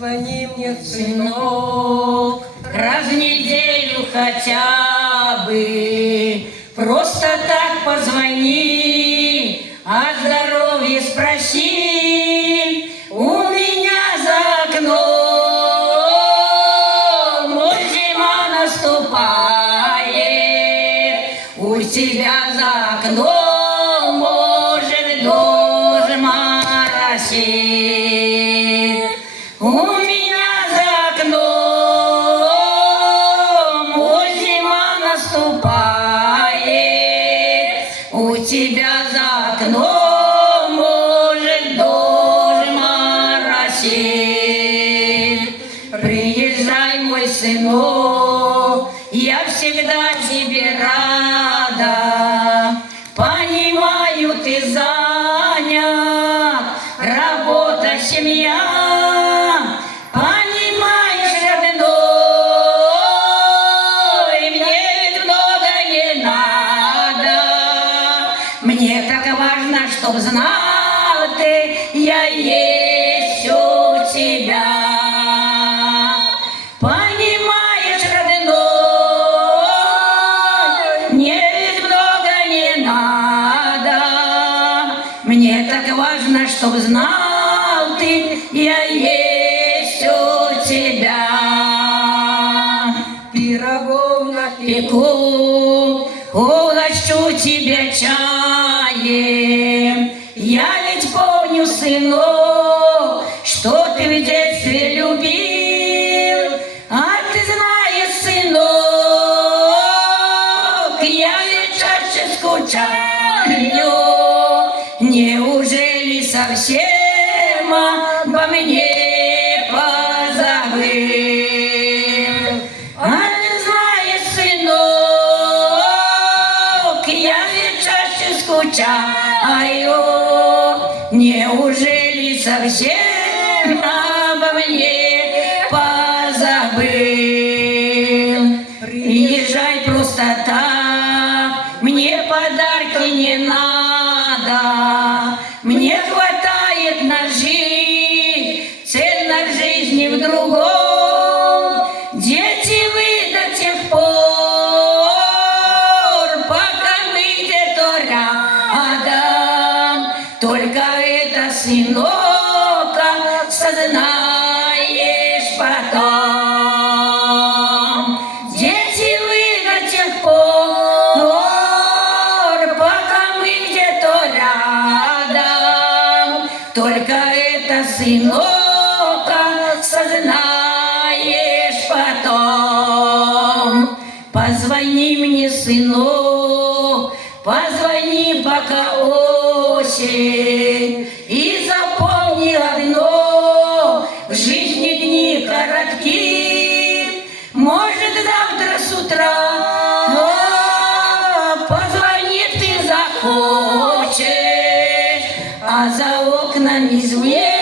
Позвони мне, сынок, раз в неделю хотя бы, просто так позвони, о здоровье спроси. У меня за окном вот зима наступает, у тебя за окном может дождь моросит. У меня за окном вот зима наступает, у тебя за окном может дождь моросит. Приезжай, мой сынок, я всегда тебе рада. Понимаю, ты занят, работа, семья. Понимаешь, родной, мне ведь много не надо. Мне так важно, чтоб знал ты, я есть у тебя. Понимаешь, родной, мне ведь много не надо. Мне так важно, чтоб знал ты, я есть у тебя. Пирогов напеку, Пеку, угощу тебя чаем. Я ведь помню, сынок, что ты в детстве любил. А ты знаешь, сынок, я ведь чаще скучаю. Неужели совсем обо мне позабыл? А ты знаешь, сынок, я ведь чаще скучаю. Неужели совсем обо мне позабыл? Приезжай просто так, мне подарки не надо. Мне хватает на жизнь, ценность жизни в другом. Дети вы до тех пор, пока мы где-то рядом. Только это, сынок, сознаешь потом. Дети вы до тех пор, пока мы где-то рядом. Только это, сынок, сознаешь потом. Позвони мне, сынок, позвони, пока осень. И запомни одно, в жизни дни коротки. Может, завтра с утра позвонить ты захочешь, а за окнами звезд.